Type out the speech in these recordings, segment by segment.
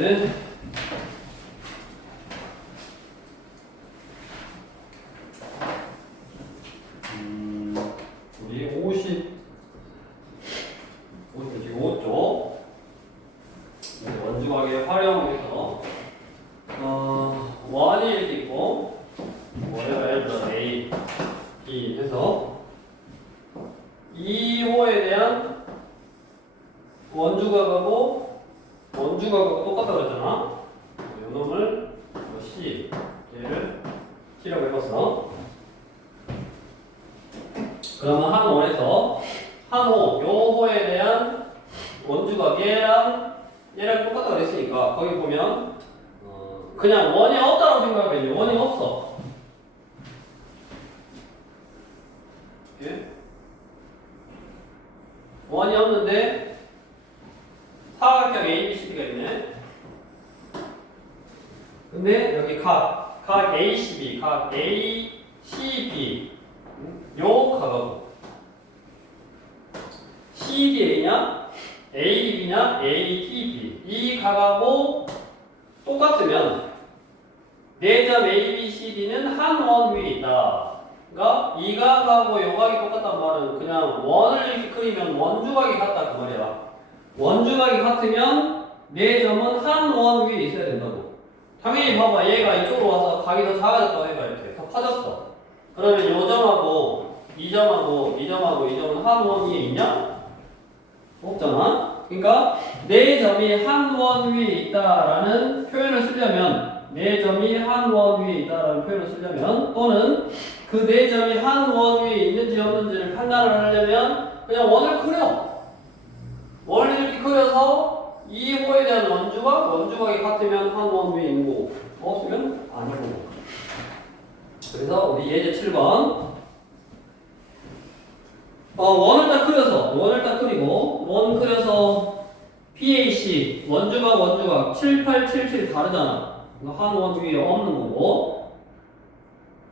네. 우리 55쪽 원주각의 활용해서 원이 이렇게 있고 예를 들어 A, B 해서 2호에 대한 원주각하고 똑같다고 그랬잖아. 이 놈을 C, 얘를 C라고 해봤어. 그러면 한 원에서 한 호, 요 호에 대한 원주각 얘랑 똑같다고 그랬으니까 거기 보면 그냥 원이 없다고 생각하면 돼. 원이 없어. 이렇게. 원이 없는데 사각형 ABCD가 있네. 근데 여기 각 ACB, 각 ACB 요 각하고 CDA냐 ADB냐 ADB 이 각하고 똑같으면 네 점 ABCD는 한 원 위에 있다. 그러니까 이 각하고 요 각이 똑같단 말은 그냥 원을 이렇게 그리면 원주각이 같다 그 말이야. 원주각이 같으면 네 점은 한 원 위에 있어야 된다고. 당연히 봐봐, 얘가 이쪽으로 와서 각이 더 작아졌다고 해봐. 이렇게 더 커졌어. 그러면 요 점하고 이 점하고 이 점은 한 원 위에 있냐? 없잖아. 그러니까 네 점이 한 원 위에 있다라는 표현을 쓰려면 네 점이 한 원 위에 있다라는 표현을 쓰려면 또는 그 네 점이 한 원 위에 있는지 없는지를 판단을 하려면 그냥 원을 그려. 원을 이렇게 그려서 이 호에 대한 원주각이 같으면 한 원 위에 있는 거고 없으면 아니고. 그래서 우리 예제 7번 원을 딱 그리고 원 그려서 PAC 원주각 7877 다르잖아. 한 원 위에 없는 거고.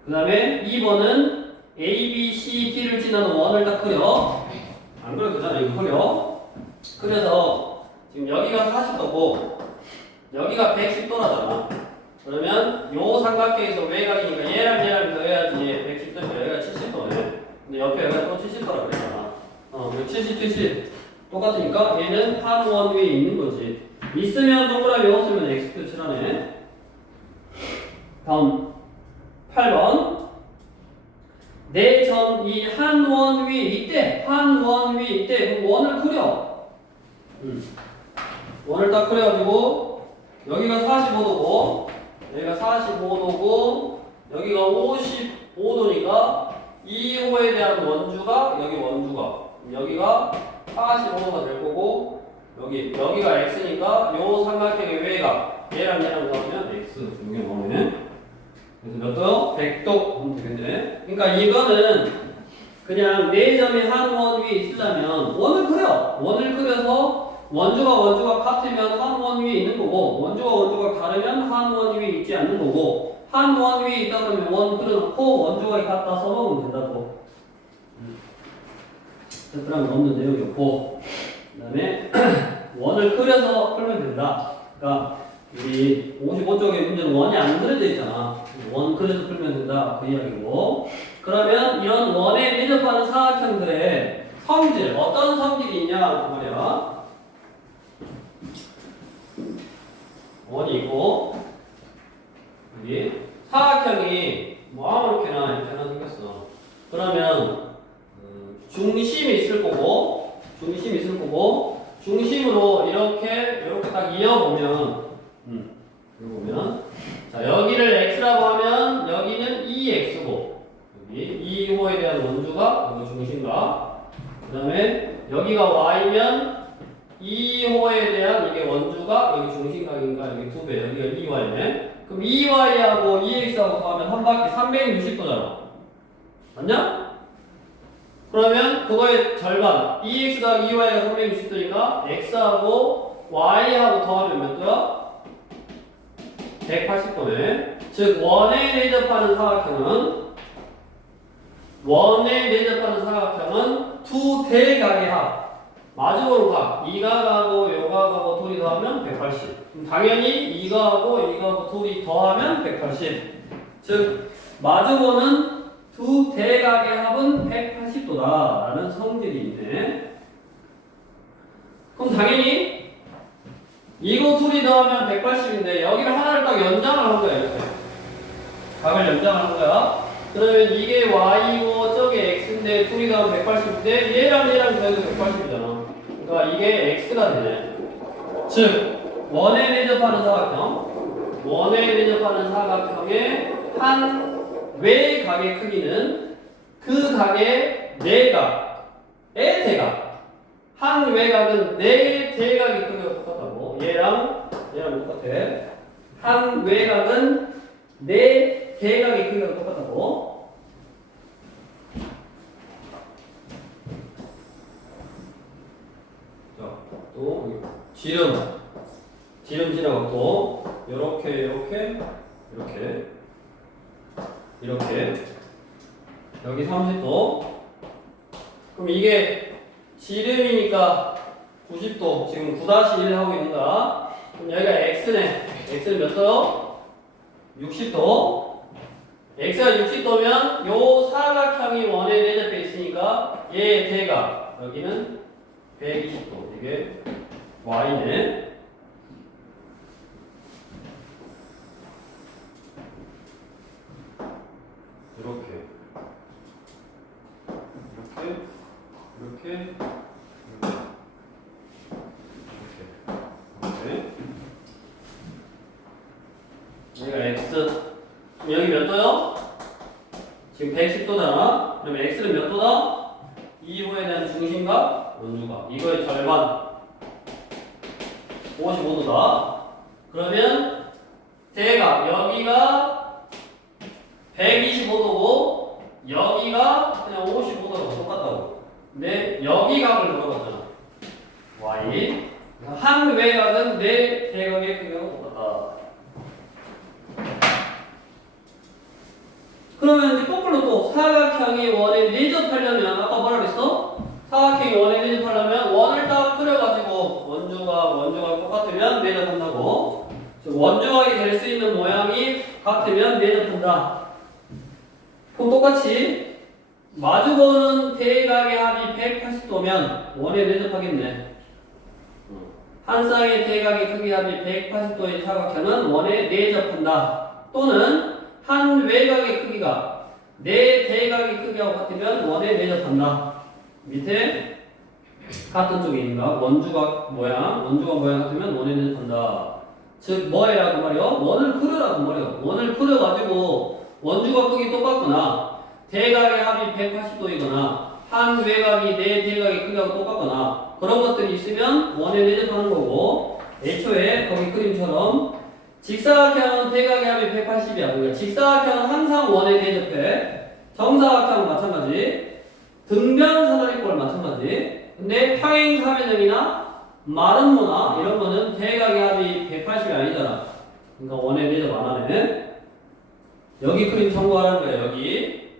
그 다음에 2번은 A, B, C, D를 지나는 원을 딱 그려. 안 그려도 되잖아. 이거 그려. 그래서 지금 여기가 40도고 여기가 110도라잖아. 그러면 요 삼각형에서 외곽이니까 얘랑 더해야지 110도니까 여기가 70도네. 근데 옆에 여기가 또 70도라고 그랬잖아. 70 똑같으니까 얘는 한 원 위에 있는 거지. 있으면 동그라미, 없으면 X표 칠하네. 다음 8번 네 점이 한 원 위에 있대. 한 원 위에 있대. 그럼 원을 그려. 원을 딱 그려가지고 여기가 45도고 여기가 45도고 여기가 55도니까 이 호에 대한 원주가 여기 원주가 여기가 45도가 될 거고 여기가 x니까 요 삼각형의 외곽 얘랑 나오면 x 여기 나오네. 그래서 몇 도? 100도 하면 되겠네. 그러니까 이거는 그냥 네 점이 한 원 위에 있으려면 원을 그려. 원을 그려서 원주가 같으면 한 원 위에 있는 거고 원주가 다르면 한 원 위에 있지 않는 거고 한 원 위에 있다 그러면 원 그려놓고 원주각이 같다 써먹으면 된다고. 그럼 없는 내용이었고 그 다음에 원을 그려서 풀면 된다. 그러니까 우리 55쪽의 문제는 원이 안 그려져 있잖아. 원 그려서 풀면 된다 그 이야기고. 그러면 이런 원에 밀접하는 사각형들의 성질 어떤 성질이 있냐 그 말이야. 원이 있고 여기 사각형이 뭐 아무렇게나 이렇게 하나 생겼어. 그러면 중심이 있을 거고 중심으로 이렇게 딱 이어보면 자 여기를 x라고 하면 여기는 2x고 여기 2호에 대한 원주가 여기 중심각 그 다음에 여기가 y면 2호에 대한 이게 원주가 여기 중심각이니까 여기 2배 여기가 2y네. 그럼 2y하고 2x하고 더하면 한 바퀴 360도잖아. 맞냐? 그러면 그거의 절반 2x 더하기 2y가 360도니까 x하고 y하고 더하면 몇 도야? 180도네. 즉 원에 내접하는 사각형은 두 대각의 합 마주보는 각. 이가 가고 요가 가고 둘이 더하면 180. 그럼 당연히 이가 하고 이가 하고 둘이 더하면 180. 즉 마주보는 두 대각의 합은 180도다 라는 성질이 있네. 그럼 당연히 이거 둘이 더하면 180인데 여기를 하나를 딱 연장을 한 거야. 이렇게 각을 연장을 한 거야. 그러면 이게 y고 저게 x인데 둘이 더하면 180인데 얘랑 얘랑 더해도 180이잖아. 그러니까 이게 x가 되네. 즉 원에 대접하는 사각형, 원에 대접하는 사각형의 한 외각의 크기는 그 각의 내각의 대각. 한 외각은 네 대각의 크기가 똑같다고. 얘랑 똑같아. 한 외각은 네 대각의 크기가 똑같다고. 자, 또 지름 지나갔고 이렇게 여기 30도. 그럼 이게 지름이니까 90도 지금 9-1 하고 있는가? 그럼 여기가 x네. x는 몇 도? 60도. x가 60도면 요 사각형이 원에 대접해 있으니까 얘 대각 여기는 120도. 이게 y네. 이렇게 여기가 x. 여기 몇 도요? 지금 110도잖아. 그러면 x는 몇 도다? 2호에 대한 중심각, 원주각. 이거의 절반 55도다. 그러면 대각 여기가 125도고 여기가 그냥 55도로 똑같다고. 근데 여기 각을 물어봤잖아. y. 한 외각은 네 대각의 크기가 똑같다. 그러면 이제 거꾸로 또 사각형이 원에 내접하려면 아까 뭐라 그랬어? 사각형이 원에 내접하려면 원을 딱 그려가지고 원주가 똑같으면 내접한다고. 원주각이 될 수 있는 모양이 같으면 내접한다. 그럼 똑같이 마주보는 대각의 합이 180도면 원에 내접하겠네. 한 쌍의 대각의 크기 합이 180도의 사각형은 원에 내접한다. 또는 한 외곽의 크기가 네 대각의 크기하고 같으면 원에 내접한다. 밑에 같은 쪽에 있는 거 원주각 모양 같으면 원에 내접한다. 즉 뭐해라고 말이요? 원을 그려라고 말이요. 원을 그려가지고 원주각 크기 똑같거나 대각의 합이 180도이거나 한 외곽이 네 대각의 크기하고 똑같거나 그런 것들이 있으면 원에 내접하는 거고, 애초에 거기 그림처럼 직사각형은 대각의 합이 180이야. 그러니까 직사각형은 항상 원에 대접해. 정사각형은 마찬가지. 등변 사다리꼴 마찬가지. 근데 평행사변형이나 마름모나 이런 거는 대각의 합이 180이 아니잖아. 그러니까 원에 대접 안 하네. 여기 그림 참고하라는 거야. 여기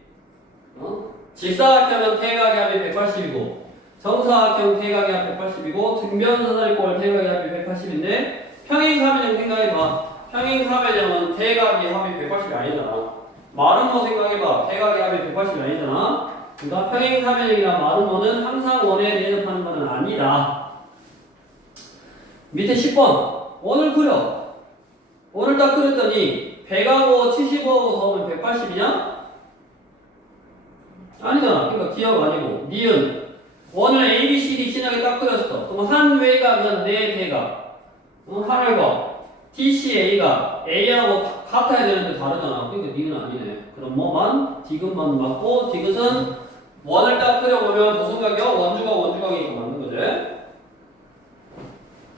직사각형은 대각의 합이 180이고 정사각형 대각의 합이 180이고 등변 사다리꼴 대각의 합이 180인데 평행사변형 생각해봐. 평행사변형은 대각의 합이 180이 아니잖아. 마름모 생각해봐. 대각의 합이 180이 아니잖아. 그러니까 평행사변형이나 마름모는 항상 원에 대접하는 것은 아니다. 밑에 10번 원을 그려. 원을 딱 그렸더니 100하고 75하고 더하면 180이냐? 아니잖아. 그러니까 기억 아니고 니은 원을 A, B, C, D 진하게 딱 그렸어. 그럼 한 외곽은 네 대각. 하늘과 DCA가 A하고 같아야 되는데 다르잖아. 그러니까 니은 아니네. 그럼 뭐만? 디귿만 맞고 디귿은 원을 딱 그려보면 무슨 각이요? 원주각이니까 맞는 거지.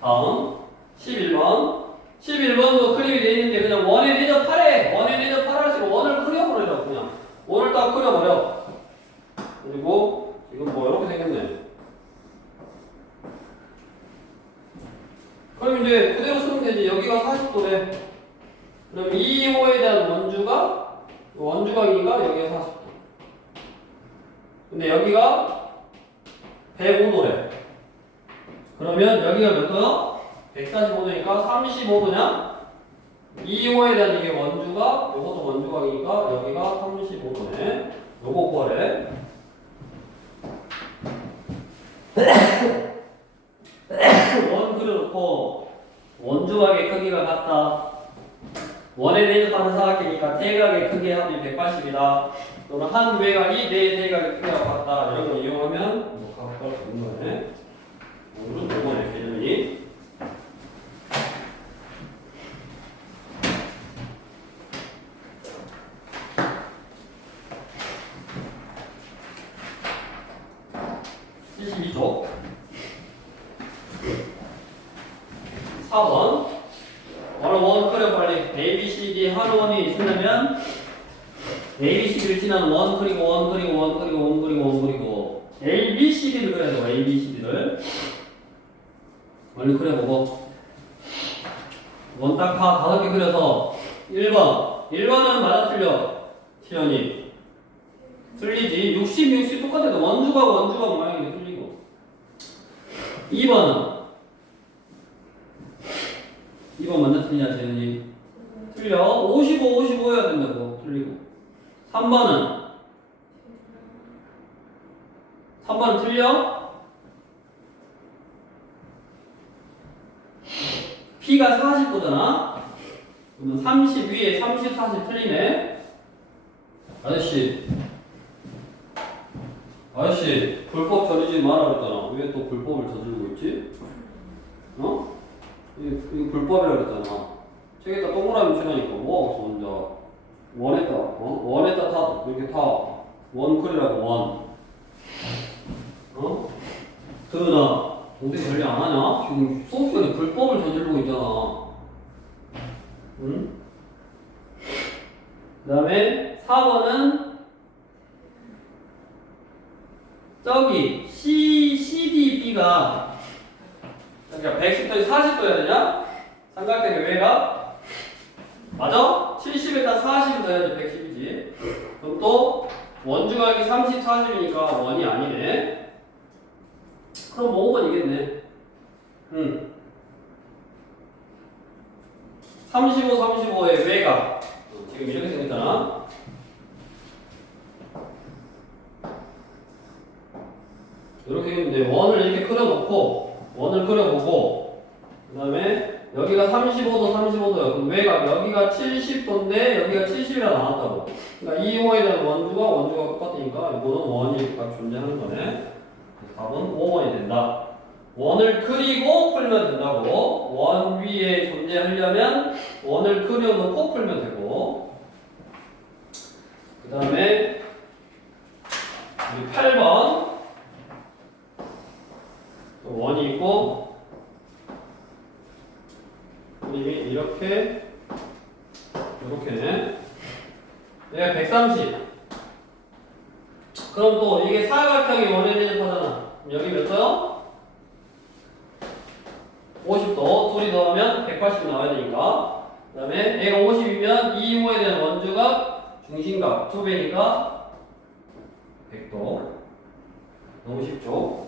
다음 11번도 그림이 돼 있는데 그냥 원에 대접하래. 원에 대접하라고 원을 그려버려. 그냥 원을 딱 그려버려. 그리고 지금 뭐 이렇게 생겼네. 그럼 이제 그대로 쓰면 되지. 여기가 40도래. 그럼 2호에 대한 원주각이니까 여기가 40도. 근데 여기가 105도래. 그러면 여기가 몇 도야? 145도니까 35도냐? 2호에 대한 이게 원주각, 요것도 원주각이니까 여기가 35도네. 요거 구하래. 원 그려놓고 원주각의 크기가 같다. 원에 대입하는 사각형이니까 대각의 크기 합이 180이다. 또는 한 외곽이 네 대각의 크기가 같다. 이런 거 이용하면 뭐 각각할 수 있는 거네. 오늘은 요거네 개념이. 쪽 4번 원 그려 빨리 ABCD 한 원이 있으려면 ABCD를 지나는 원 그리고 원 그리고 원 그리고 원 그리고 원 그리고 ABCD를 그려야 돼. ABCD를 빨리 그려보고 원 딱 5개 그려서 1번은 맞아 틀려 시연이 틀리지. 60 똑같아도 원주각 모양이 틀리고 2번 맞나 틀리냐 재현이? 틀려. 55 해야 된다고. 틀리고 3번은 틀려? P가 40도잖아? 그러면 30 위에 30, 40 틀리네? 아저씨 불법 저지르지 마라 그랬잖아. 왜 또 불법을 저지르고 있지? 어? 이거 불법이라 그랬잖아. 책에다 동그라미 치라니까 뭐하고 있어 혼자. 원에다 타. 이렇게 타. 원 그리라고 원. 그러나 동생 관리 안 하냐? 지금 소프트웨어에 불법을 저지르고 있잖아. 응? 그 다음에 4번은 저기 CDB가 그러니까 110도에 40도여야 되냐? 삼각형의 외곽 맞아? 70에다 40을 더해야지 110이지. 그럼 또 원주각이 30, 40이니까 원이 아니네. 그럼 5번이겠네. 35, 35의 외곽 지금 이렇게 생겼잖아. 이렇게 했는데 원을 이렇게 원을 그려보고 그 다음에 여기가 35도야. 그럼 외곽 여기가 70도인데 여기가 70이라 나왔다고. 그러니까 2호에 대한 원주가 똑같으니까 이거는 원이 딱 존재하는 거네. 답은 5번이 된다. 원을 그리고 풀면 된다고. 원 위에 존재하려면 원을 그려놓고 풀면 되고. 그 다음에 8번 원이 있고 그림이 이렇게네. 얘가 130. 그럼 또 이게 사각형이 원에 대입하잖아. 여기 몇 도요? 50도. 둘이 더하면 180 나와야 되니까. 그 다음에 얘가 50이면 2호에 대한 원주각 중심각 2배니까 100도. 너무 쉽죠?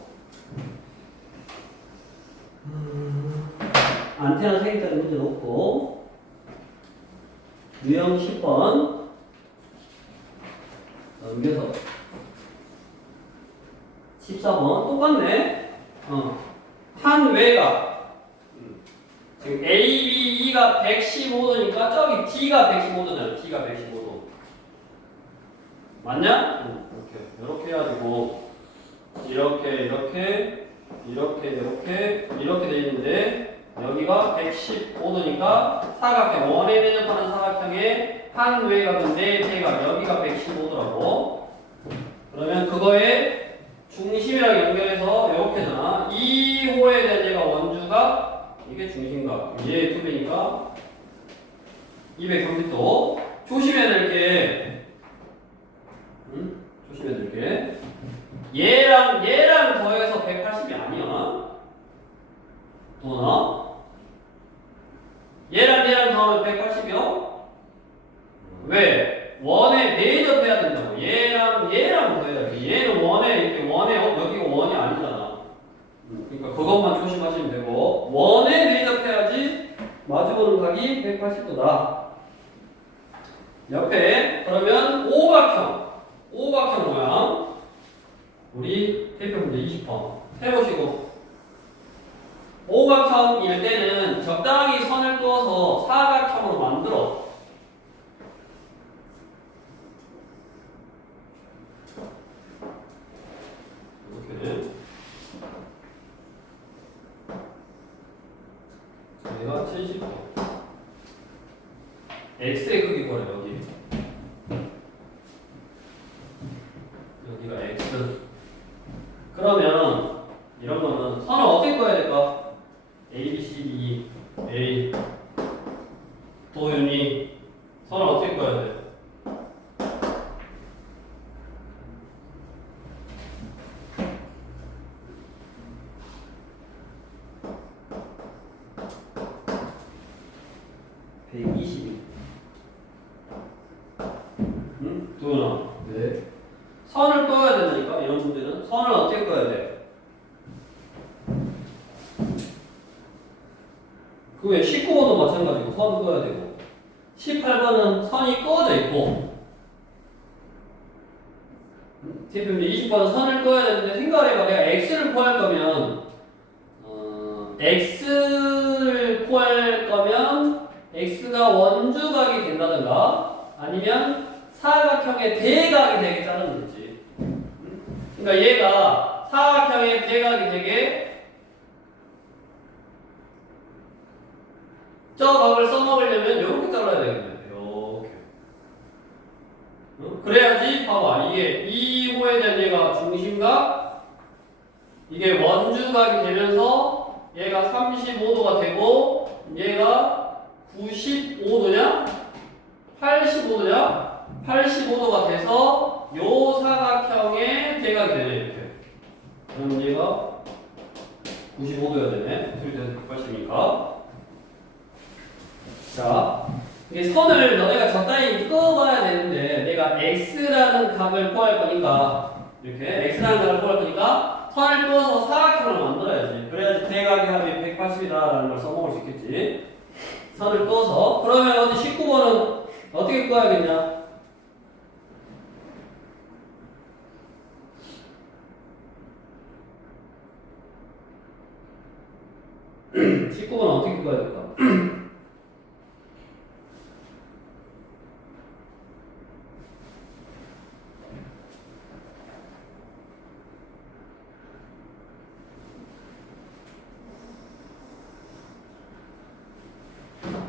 안테나 3개짜리 문제 놓고 유형 10번 넘겨서 14번 똑같네. 한 외곽 지금 A, B, E가 115도니까 저기 D가 115도잖아. D가 115도 맞냐? 이렇게 해가지고 이렇게 돼 있는데 여기가 115도니까 사각형 원에 대접하는 사각형의 한 외곽은 네 대각 여기가 115도라고. 그러면 그거에 중심이랑 연결해서 이렇게잖아. 2호에 대한 얘가 원주각 이게 중심각 얘 2배니까 230도. 조심해야 될 게 얘랑 더해서 180이 아니야. 도나? 얘랑 더하면 180이요? 왜? 원에 대접해야 된다고. 얘랑 더해야지. 얘는 원에 여기가 원이 아니잖아. 그러니까 그것만 조심하시면 옆에 그러면 오각형 모양 우리 대표 문제 20번 해보시고 오각형일 때는 적당히 선을 그어서 사각형으로 만들어. 이렇게 여기가 70도 x의 크기 거래 여기가 x. 그러면 이런 거는 선을 어떻게 그어야 될까? A, B, C, D, A 도윤이 선을 어떻게 그어야 돼? 응? 도윤아. 네. 선을 그어야 된다니까 이런 문제는 선을 어떻게 그어야 돼? 그 외에 19번도 마찬가지고 선 그어야 되고 18번은 선이 그어져 있고 대표님 20번은 선을 그어야 되는데 생각을 해봐. 내가 x를 구할 거면 x를 구할 거면 x가 원주각이 된다든가 아니면 사각형의 대각이 되게 자르면 되지. 그러니까 얘가 사각형의 대각이 되게 저 각을 써먹으려면 이렇게 잘라야 되겠네. 이렇게. 그래야지 봐봐. 이게 2호에 대한 얘가 중심각 이게 원주각이 되면서 얘가 35도가 되고 얘가 95도냐? 85도냐? 85도가 돼서 요 사각형의 대각이 되네. 이렇게. 그럼 얘가 95도여야 되네. 둘이 돼서 180이니까. 자, 이게 선을 너네가 적당히 끄어봐야 되는데 내가 x라는 각을 구할 거니까 이렇게 x라는 각을 구할 거니까 선을 끄어서 사각형을 만들어야지. 그래야지 대각의 합이 180이다라는 걸 써먹을 수 있겠지. 선을 끄어서. 그러면 어디 19번은 어떻게 끄어야겠냐? 19번은 어떻게 끄어야 될까?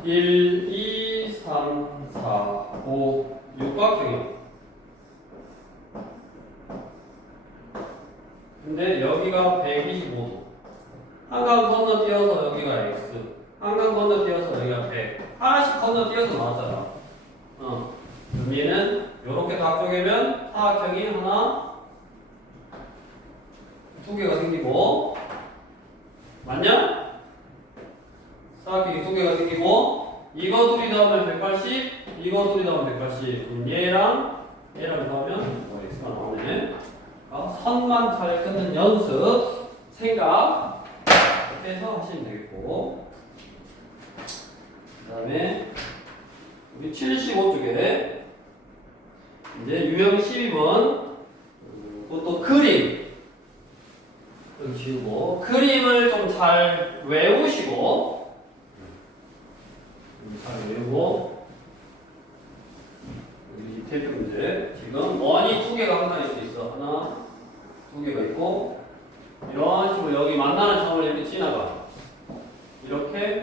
1, 2, 3, 4, 5, 6각형이야. 근데 여기가 125도. 한강 건너뛰어서 여기가 x. 한강 건너뛰어서 여기가 100. 하나씩 건너뛰어서 나왔잖아. 그럼 얘는 이렇게 딱 쪼개면 사각형이 하나, 두 개가 생기고, 맞냐? 사각형이 두 개가 생기고, 이거 둘이 더하면 180, 이거 둘이 더하면 180. 그럼 얘랑 더하면 뭐 x가 나오네. 선만 잘 끊는 연습, 생각 해서 하시면 되겠고. 그 다음에 우리 75쪽에 이제 유형 12번 그것도 그림 여기 지우고 그림을 좀 잘 외우시고 잘 외우고 여기 대표 문제 지금 원이 두 개가 항상 이렇게 있어. 하나 두 개가 있고 이런 식으로 여기 만나는 점을 이렇게 지나가. 이렇게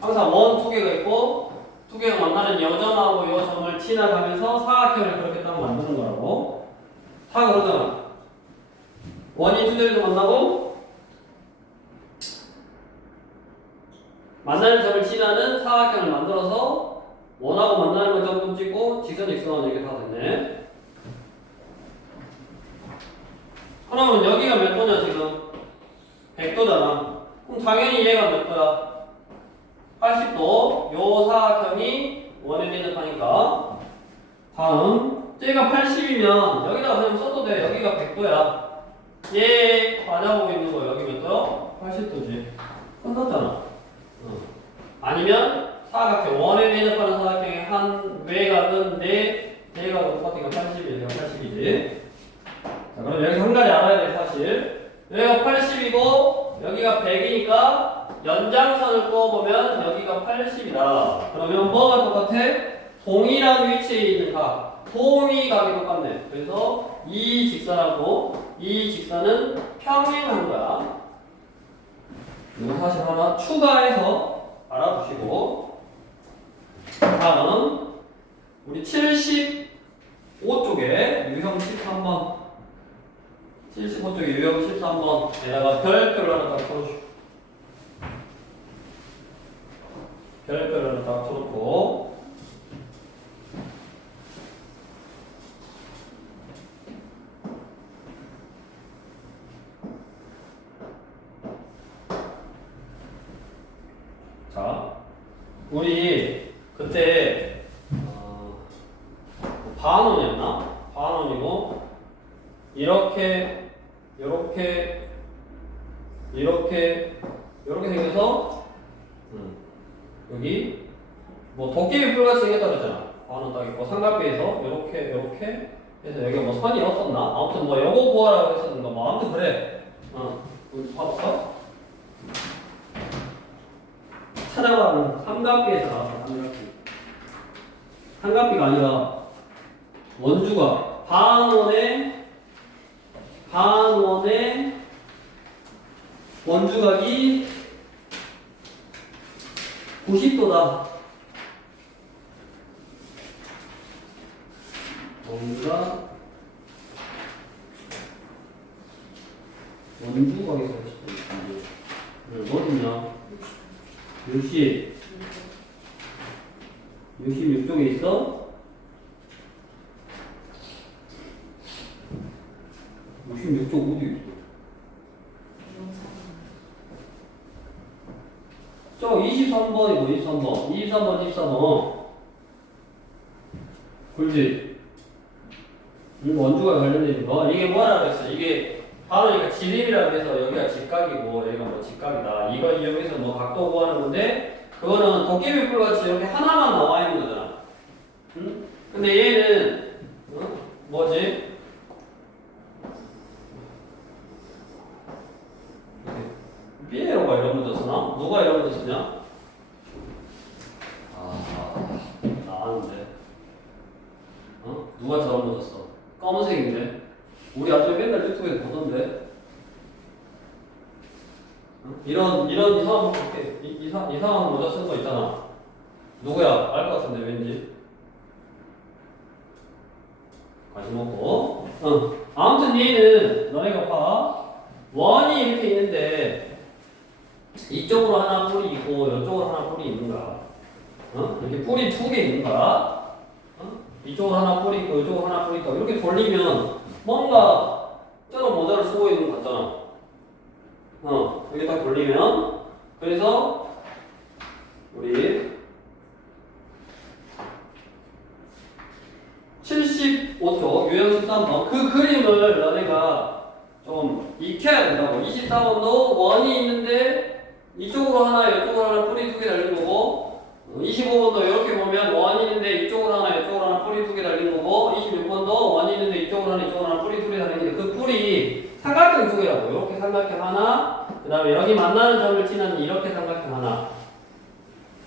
항상 원 두 개가 있고 두 개가 만나는 여점하고 요 점을 지나가면서 사각형을 그렇게 딱 만드는 거라고. 다 그러잖아. 원이 두 개도 만나고 만나는 점을 지나는 사각형을 만들어서 원하고 만나는 걸 점점 찍고 직선 직선하는 이게 다 됐네. 그러면 여기가 몇 도냐 지금? 100도잖아. 그럼 당연히 얘가 몇 도야? 80도. 요 사각형이 원에 대입하니까. 다음 쟤가 80이면 여기다가 그냥 써도 돼. 여기가 100도야. 얘 맞아보고 있는 거 여기 몇 도야? 80도지. 끝났잖아. 아니면 사각형 원에 대접하는 사각형의 한 외곽은 내 대각은 똑같으니까 80이에요. 80이지. 자, 그럼 여기서 한 가지 알아야 될 사실. 여기가 80이고 여기가 100이니까 연장선을 그어보면 여기가 80이다. 그러면 뭐가 똑같아? 동일한 위치에 있는 각. 동위각이 똑같네. 그래서 이 직선하고 이 직선은 평행한 거야. 이거 사실 하나 추가해서 알아두시고. 다음 우리 75쪽에 유형 13번 75쪽에 유형 13번에다가 별표를 하나 딱 쳐주시고 별표를 하나 딱 쳐놓고 자 우리 그때 반원이었나? 반원이고 이렇게 요렇게 이렇게 생겨서 여기 뭐 도깨비 뿔같이 생겼다 그랬잖아. 반원 딱 있고 삼각비에서 요렇게 해서 여기가 뭐 선이 없었나? 아무튼 뭐 요거 구하라고 했었는가 뭐 아무튼 그래. 우리 봐볼까? 찾아봐는 삼각비에서 나왔어. 삼각비가 아니라 원주가 반원의 원주각이 90도다. 원주각이 90도. 어딨냐? 66쪽에 있어? 66쪽 어디 있어? 저 23번이고 23번 24번 그렇지? 원주가 관련된 거 이게 뭐라 그랬어? 이게 바로 그러니까 지름이라고 해서 여기가 직각이고 여기가 뭐 직각이다 이거 이용해서 뭐 각도 구하는 건데 그거는 도깨비뿔 같이 이렇게 하나만 나와 있는 거잖아. 응? 근데 얘는 뭐지? 피에로가 이런 문제 쓰나? 누가 이런 문제 쓰냐? 나왔는데. 누가 저런 문제 써? 검은색인데. 우리 아침에 맨날 유튜브에서 보던데. 이런 이상한 그렇게 이상한 모자 쓰는 거 있잖아. 누구야? 알 것 같은데 왠지. 관심 없고. 아무튼 얘는 너네가 봐. 원이 이렇게 있는데 이쪽으로 하나 뿔이 있고 이쪽으로 하나 뿔이 있는 거야. 이렇게 뿔이 두 개 있는 거야. 이쪽으로 하나 뿔이 있고 이쪽으로 하나 뿔이 있고 이렇게 돌리면 뭔가 저런 모자를 쓰고 있는 거 같잖아. 이렇게 딱 돌리면 그래서 우리 75쪽 유형 13번 그 그림을 너네가 좀 익혀야 된다고. 24번도 원이 있는데 이쪽으로 하나 이쪽으로 하나 뿔이 두 개 달린 거고 25번도 이렇게 보면 원이 있는데 이쪽으로 하나 이쪽으로 하나 뿔이 두 개 달린 거고 26번도 원이 있는데 이쪽으로 하나 이쪽으로 하나 뿔이 두 개 달린 건데 그 뿔이 삼각형 두 개라고. 이렇게 삼각형 하나 그 다음에 여기 만나는 점을 지나는 이렇게 삼각형 하나.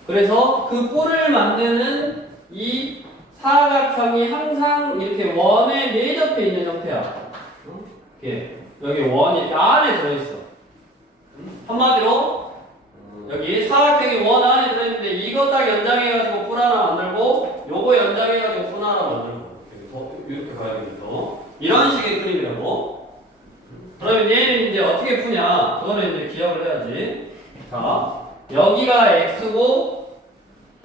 그래서 그 뿔을 만드는 이 사각형이 항상 이렇게 원에 내접해 있는 형태야. 이렇게 여기 원이 이렇게 안에 들어있어. 한마디로 여기 사각형이 원 안에 들어있는데 이거 딱 연장해가지고 뿔 하나 만들고 요거 연장해가지고 뿔 하나 만들고 이렇게 가야겠죠. 이런 식의 그림이라고. 그러면 얘는 이제 어떻게 푸냐? 그거는 이제 기억을 해야지. 자, 여기가 x고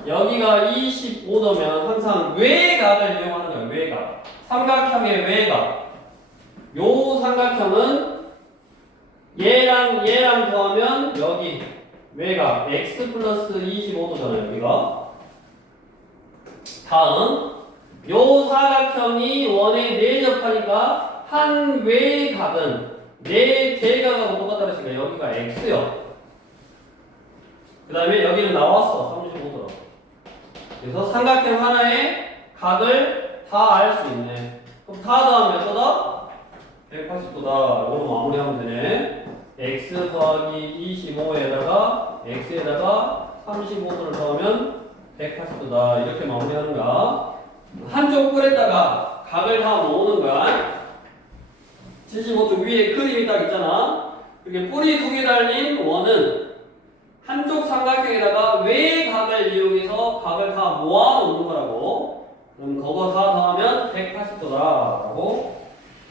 여기가 25도면 항상 외곽을 이용하는 거예요. 외곽. 삼각형의 외곽. 요 삼각형은 얘랑 더하면 여기 외곽 x 플러스 25도잖아요. 여기가. 다음 요 사각형이 원에 내접하니까 한 외곽은 내 대각하고 똑같다 그랬으니까 여기가 x요. 그 다음에 여기는 나왔어. 35도로. 그래서 삼각형 하나의 각을 다 알 수 있네. 그럼 다 더하면 몇 도다? 180도다. 이걸로 마무리하면 되네. x 더하기 25에다가 x에다가 35도를 더하면 180도다. 이렇게 마무리하는 거야. 한쪽 뿔에다가 각을 다 모으는 거야. 75도 위에 그림이 딱 있잖아. 이렇게 뿔이 2개 달린 원은 한쪽 삼각형에다가 외각을 이용해서 각을 다 모아놓는 거라고. 그럼 그거 다 더하면 180도다라고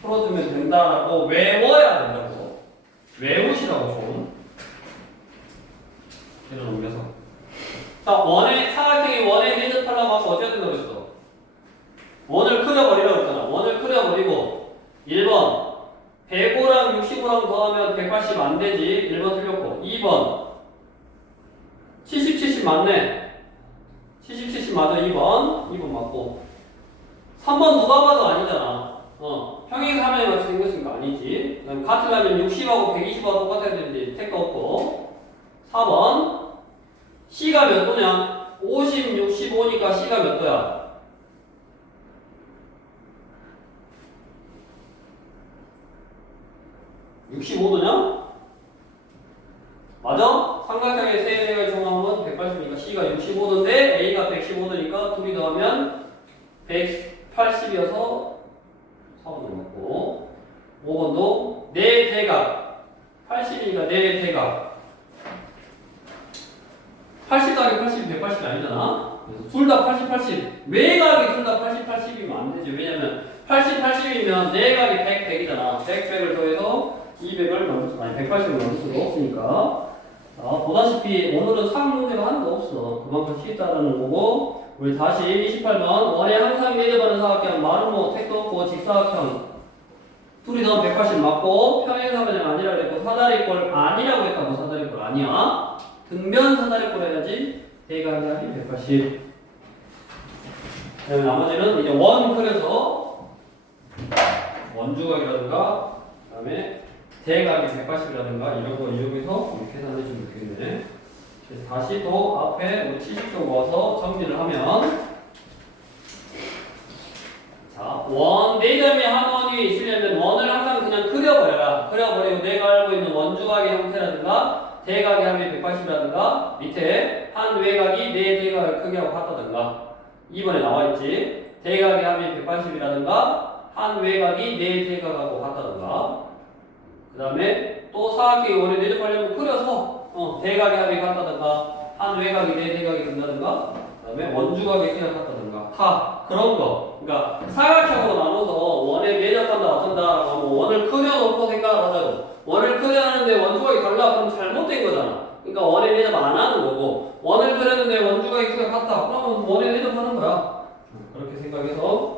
풀어주면 된다라고 외워야 된다고. 외우시라고 좀. 얘를 옮겨서. 자, 사각형이 원에 대접하려고 하면 어떻게 된다고 했어? 원을 그려버리라고 했잖아. 원을 그려버리고 1번 105랑 65랑 더하면 180 안 되지. 1번 틀렸고 2번 70, 70 맞네. 70, 70 맞아. 2번 맞고 3번 누가 봐도 아니잖아. 평행사면에 맞춰 생겼으니까 아니지. 그다음 같으려면 60하고 120하고 똑같아야 되는데 택도 없고 4번 C가 몇 도냐? 50, 65니까 C가 몇 도야? 65도냐? 맞아? 삼각형의 세 개의 종합은 180이니까 C가 65도인데 A가 115도니까 둘이 더하면 180이어서 4번을 맞고 5번도 네 대각 80이니까 네 대각 80 더하기 80이 180이 아니잖아. 그래서 둘 다 80, 80 외각이 둘 다 80, 80이면 안 되지. 왜냐면 80, 80이면 내각이 100, 100이잖아. 100, 100을 더해서 200을 넘을 180을 넘을 수가 없으니까. 보다시피 오늘은 3문제가 하나도 없어. 그만큼 쉽다라는 거고. 우리 다시 28번 원에 항상 대접하는 사각형 마름모 택도 없고 직사각형 둘이 더하면 180 맞고 평행사변이 아니라 그랬고 사다리꼴 아니라고 했다고. 사다리꼴 아니야. 등변 사다리꼴 해야지. 대각이 합이 180. 그다음에 나머지는 이제 원 그려서 원주각이라든가 그다음에 대각이 180이라든가 이런 거 이용해서 이렇게 계산해 주면 되겠네. 그래서 다시 또 앞에 우리 70도 모아서 정리를 하면 자, 원, 네 점이 한 원이 있으려면 원을 항상 그냥 그려버려라. 그려버리고 내가 알고 있는 원주각의 형태라든가 대각의 합이 180이라든가 밑에 한 외각이 네 대각의 크기하고 같다든가 2번에 나와있지. 대각의 합이 180이라든가 한 외각이 네 대각하고 같다든가 그 다음에 또 사각형이 원에 대접하려면 그려서 대각의 합이 같다든가 한 외각이 네 대각이 된다든가 그 다음에 원주각의 크기가 같다든가 다 그런 거. 그러니까 사각형으로 나눠서 원에 대접한다 어쩐다 하면 원을 그려놓고 생각을 하자고. 원을 그려놨는데 원주각이 달라 그럼 잘못된 거잖아. 그러니까 원에 대접 안 하는 거고 원을 그렸는데 원주각이 크기가 같다 그러면 원에 대접하는 거야. 그렇게 생각해서